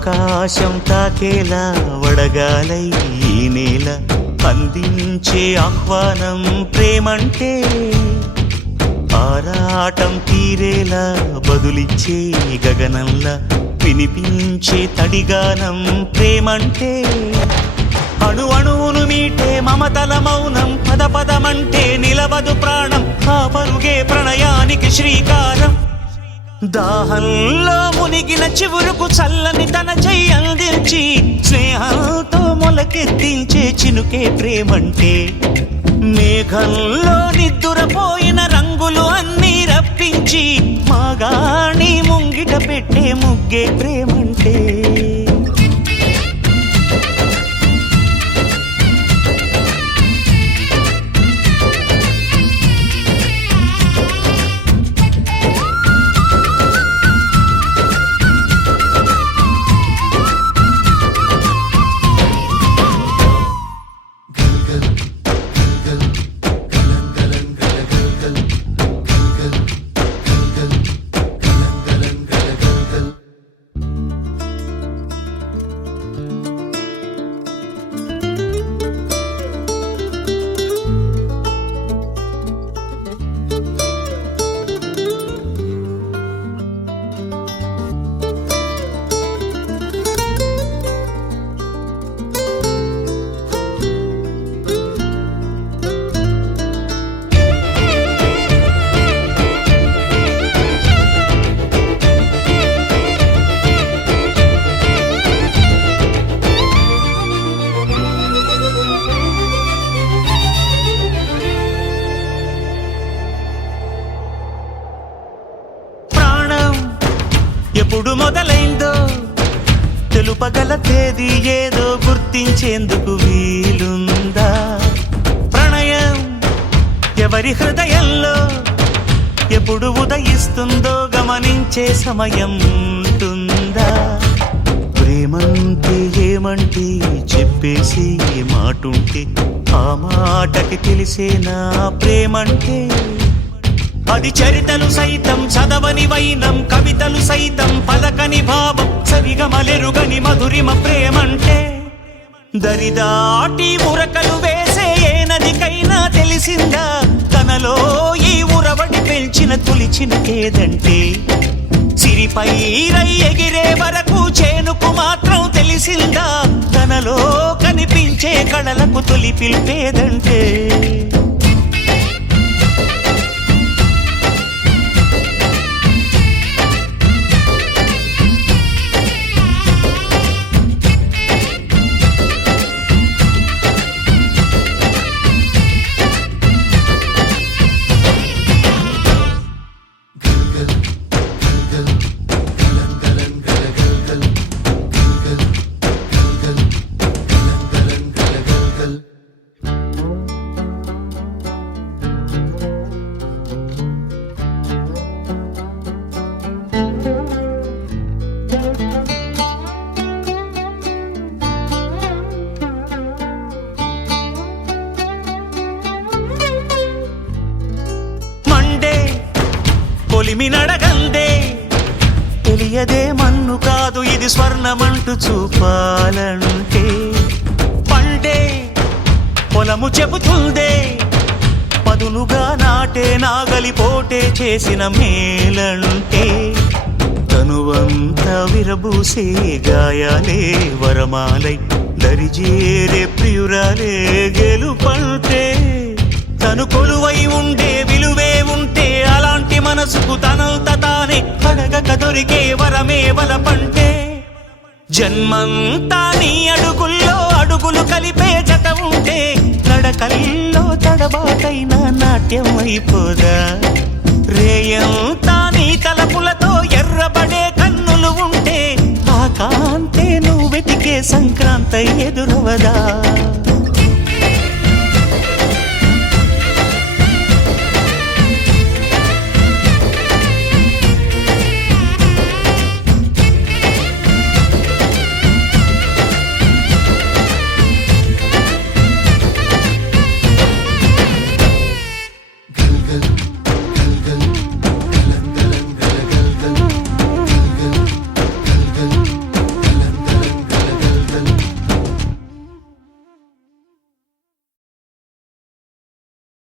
ఆకాశం తాకేలా వడగాలై ఈ నేల అందించే ఆహ్వానం ప్రేమంటే ఆరాటం తీరేలా బదులిచ్చే గగనంలా వినిపించే తడిగానం ప్రేమంటే అణు అణువును మీటే మమతల మౌనం పద పదమంటే నిలవదు ప్రాణం ఆ పరుగే ప్రణయానికి శ్రీకారం దాహంలో మునిగిన చివురుకు చల్లని తన చెయ్యి అందించి స్నేహంతో మొలకెత్తించే చినుకే ప్రేమంటే మేఘంలో నిద్దురపోయిన రంగులు అన్నీ రప్పించి మాగాణి ముంగిట పెట్టే ముగ్గే ప్రేమంటే ఎప్పుడు మొదలైందో తెలుపగల తేదీ ఏదో గుర్తించేందుకు వీలుందా ప్రణయం ఎవరి హృదయంలో ఎప్పుడు ఉదయిస్తుందో గమనించే సమయం ఉంటుందా ప్రేమంటే ఏమంటే చెప్పేసి మాటుంటే ఆ మాటకి తెలిసేనా ప్రేమంటే అది చరితలు సైతం చదవని వైనం కవితలు సైతం పలకని భావం సరిగమలెరుగని మధురిమ ప్రేమంటే దరిదాటి ఉరకలు వేసే ఏ నదికైనా తెలిసిందా తనలో ఈ ఉరవడి పెంచిన తొలిచిన కేదంటే సిరిపై రై ఎగిరే వరకు చేనుకు మాత్రం తెలిసిందా తనలో కనిపించే కళలకు తొలి పిలిపేదంటే కొలిమినడగందే తెలియదే మన్ను కాదు ఇది స్వర్ణమంటూ చూపాలంటే పండే పొలము చెబుతుందే పదునుగా నాటే నాగలి పోటే చేసిన మేలంటే తనువంతా విరబూసే గాయాలే వరమాలై దరిజేరే ప్రియురాలే గెలుపంటే తను కొలువై ఉండే విలువే ఉంటే అలాంటి మనసుకు తనంత తానే అడగక దొరికే వరమే వలపంటే జన్మంతా నీ అడుగుల్లో అడుగులు కలిపే జత ఉంటే నడకల్లో తడబాటైన నాట్యం అయిపోదా రేయంతా నీ తలపులతో ఎర్రబడే కన్నులు ఉంటే ఆ కాంతే నువ్వు వెతికే సంక్రాంతి ఎదురవదా